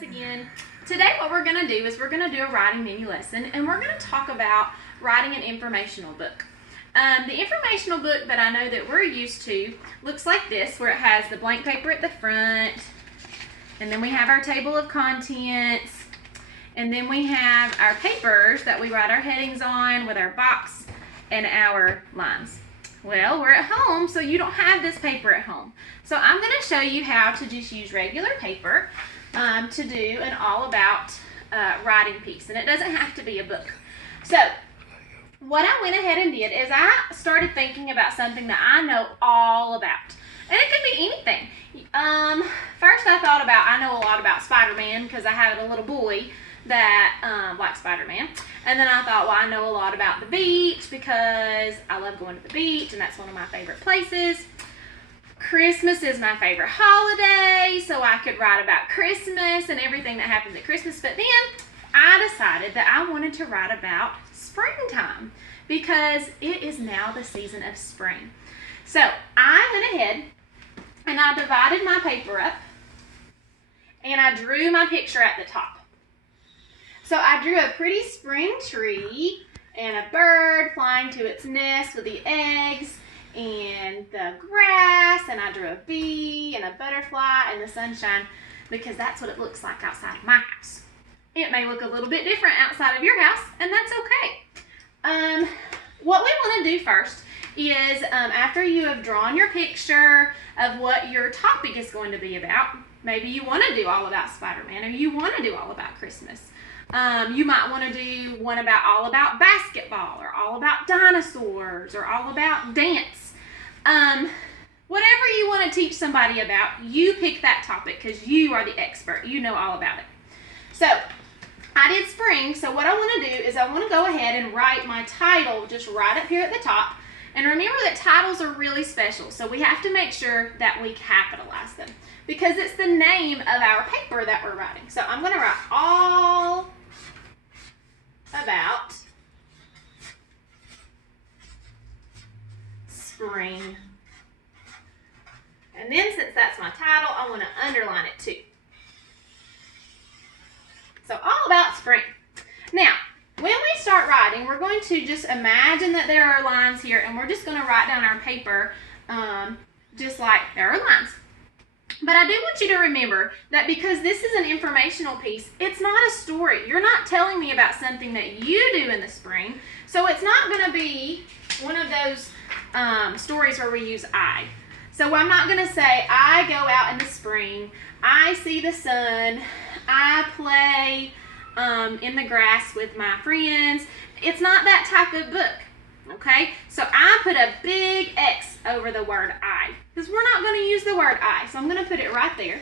guys again. Today what we're going to do is we're going to do a writing mini lesson, and we're going to talk about writing an informational book. The informational book that I know that we're used to looks like this, where it has the blank paper at the front, and then we have our table of contents, and then we have our papers that we write our headings on with our box and our lines. Well, we're at home, so you don't have this paper at home. So I'm going to show you how to just use regular paper to do an all about writing piece, and it doesn't have to be a book. So what I went ahead and did is I started thinking about something that I know all about, and it could be anything. First I thought about, I know a lot about Spider-Man because I have a little boy that likes Spider-Man. And then I thought, well, I know a lot about the beach because I love going to the beach, and that's one of my favorite places. Christmas is my favorite holiday, so I could write about Christmas and everything that happens at Christmas. But then I decided that I wanted to write about springtime because it is now the season of spring. So I went ahead and I divided my paper up and I drew my picture at the top. So I drew a pretty spring tree and a bird flying to its nest with the eggs and the grass, and I drew a bee and a butterfly and the sunshine because that's what it looks like outside of my house. It may look a little bit different outside of your house, and that's okay. What we want to do first is after you have drawn your picture of what your topic is going to be about, maybe you want to do all about Spider-Man or you want to do all about Christmas. You might want to do one all about basketball, or all about dinosaurs, or all about dance. Whatever you want to teach somebody about, you pick that topic because you are the expert. You know all about it. So I did spring, so what I want to do is I want to go ahead and write my title just right up here at the top. And remember that titles are really special, so we have to make sure that we capitalize them because it's the name of our paper that we're writing. So I'm going to write all about spring. And then since that's my title, I want to underline it too. So all about spring. Now, when we start writing, we're going to just imagine that there are lines here, and we're just going to write down our paper just like there are lines. But I do want you to remember that because this is an informational piece, it's not a story. You're not telling me about something that you do in the spring, so it's not going to be one of those stories where we use I. So I'm not going to say, I go out in the spring, I see the sun, I play in the grass with my friends. It's not that type of book. Okay, so I put a big X over the word I because we're not going to use the word I. So I'm going to put it right there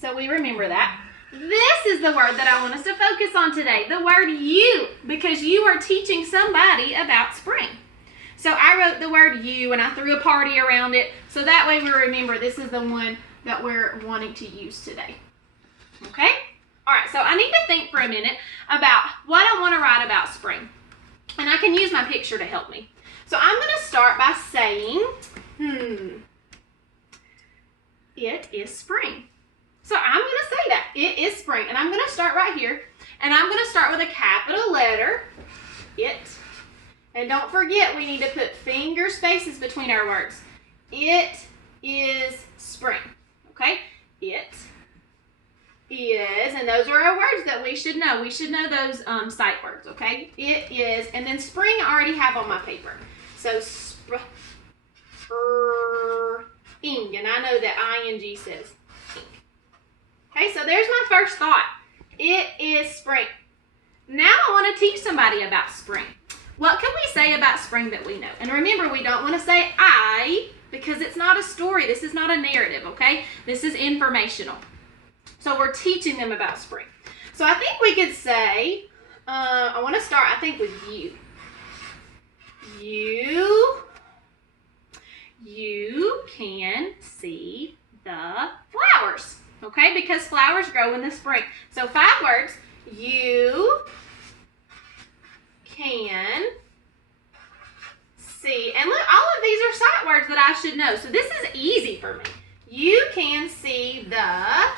so we remember that. This is the word that I want us to focus on today, the word you, because you are teaching somebody about spring. So I wrote the word you and I threw a party around it so that way we remember this is the one that we're wanting to use today. Okay? All right, so I need to think for a minute about what I want to write about spring. And I can use my picture to help me. So I'm going to start by saying, it is spring. So I'm going to say that. It is spring. And I'm going to start right here. And I'm going to start with a capital letter, it. And don't forget, we need to put finger spaces between our words. It is spring. Okay? It is, and those are our words that we should know. We should know those sight words, okay? It is, and then spring I already have on my paper. So spring, and I know that ing says ing. Okay, so there's my first thought. It is spring. Now I want to teach somebody about spring. What can we say about spring that we know? And remember, we don't want to say I because it's not a story. This is not a narrative, okay? This is informational. So we're teaching them about spring. So I think we could say, I want to start, I think, with you. You can see the flowers, okay? Because flowers grow in the spring. So 5 words. You can see. And look, all of these are sight words that I should know. So this is easy for me. You can see the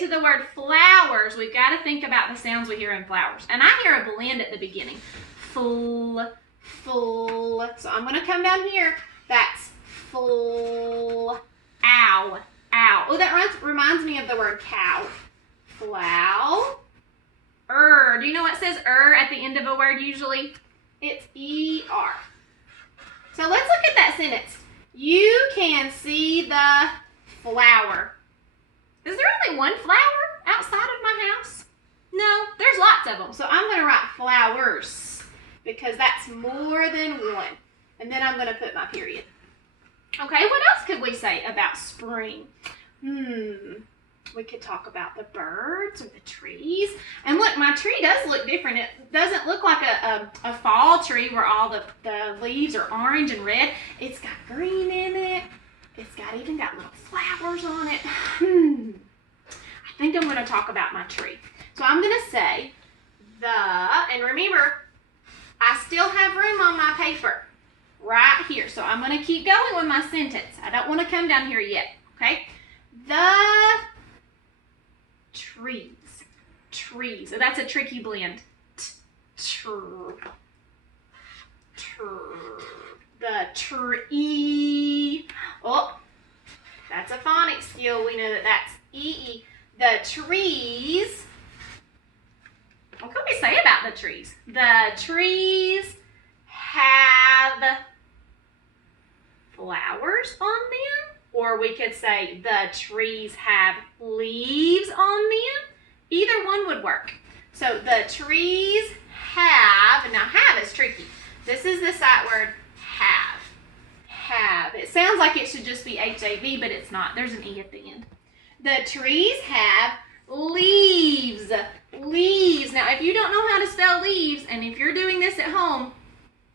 to the word flowers, we've got to think about the sounds we hear in flowers. And I hear a blend at the beginning. Full. So I'm going to come down here. That's full. Ow. Oh, that reminds me of the word cow. Flow. Do you know what says at the end of a word usually? It's ER. So let's look at that sentence. You can see the flower. Is there only one flower outside of my house? No, there's lots of them. So I'm going to write flowers because that's more than one. And then I'm going to put my period. Okay, what else could we say about spring? We could talk about the birds or the trees. And look, my tree does look different. It doesn't look like a fall tree where all the leaves are orange and red. It's got green in it. It's even got little flowers on it. I think I'm going to talk about my tree. So I'm going to say and remember, I still have room on my paper right here. So I'm going to keep going with my sentence. I don't want to come down here yet, okay? The trees. So that's a tricky blend. The tree. Oh, that's a phonics skill. We know that that's E-E. The trees. What can we say about the trees? The trees have flowers on them. Or we could say the trees have leaves on them. Either one would work. So the trees have, now have is tricky. This is the sight word have. It sounds like it should just be H-A-V, but it's not. There's an E at the end. The trees have leaves. Now, if you don't know how to spell leaves, and if you're doing this at home,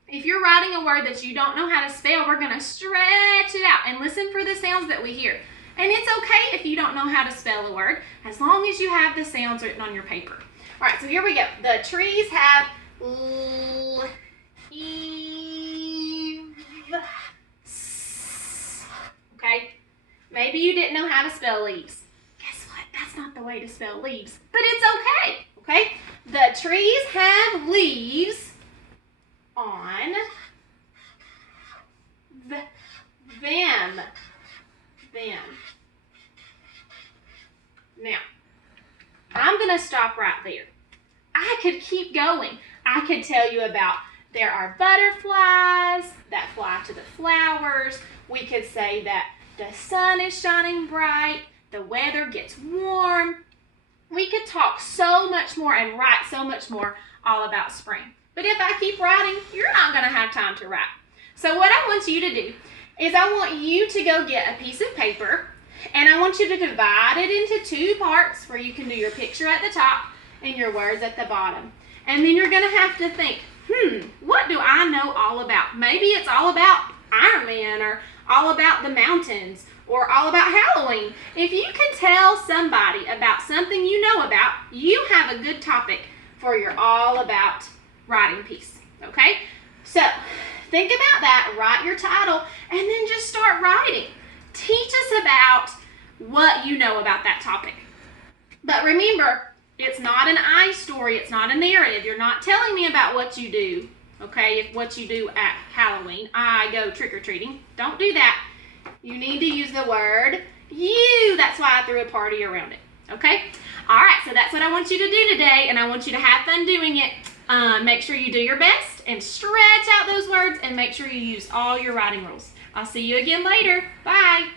if you're writing a word that you don't know how to spell, we're going to stretch it out and listen for the sounds that we hear. And it's okay if you don't know how to spell a word, as long as you have the sounds written on your paper. All right, so here we go. The trees have leaves. Okay? Maybe you didn't know how to spell leaves. Guess what? That's not the way to spell leaves, but it's okay. Okay? The trees have leaves on them. Now, I'm going to stop right there. I could keep going. I could tell you about there are butterflies that fly to the flowers. We could say that the sun is shining bright. The weather gets warm. We could talk so much more and write so much more all about spring. But if I keep writing, you're not going to have time to write. So what I want you to do is I want you to go get a piece of paper and I want you to divide it into two parts where you can do your picture at the top and your words at the bottom. And then you're going to have to think, what do I know all about? Maybe it's all about Iron Man or all about the mountains or all about Halloween. If you can tell somebody about something you know about, you have a good topic for your all about writing piece, okay? So think about that, write your title, and then just start writing. Teach us about what you know about that topic. But remember, it's not an I story, it's not a narrative. You're not telling me about what you do, okay? If what you do at Halloween, I go trick-or-treating. Don't do that. You need to use the word you. That's why I threw a party around it, okay? All right, so that's what I want you to do today, and I want you to have fun doing it. Make sure you do your best and stretch out those words and make sure you use all your writing rules. I'll see you again later. Bye.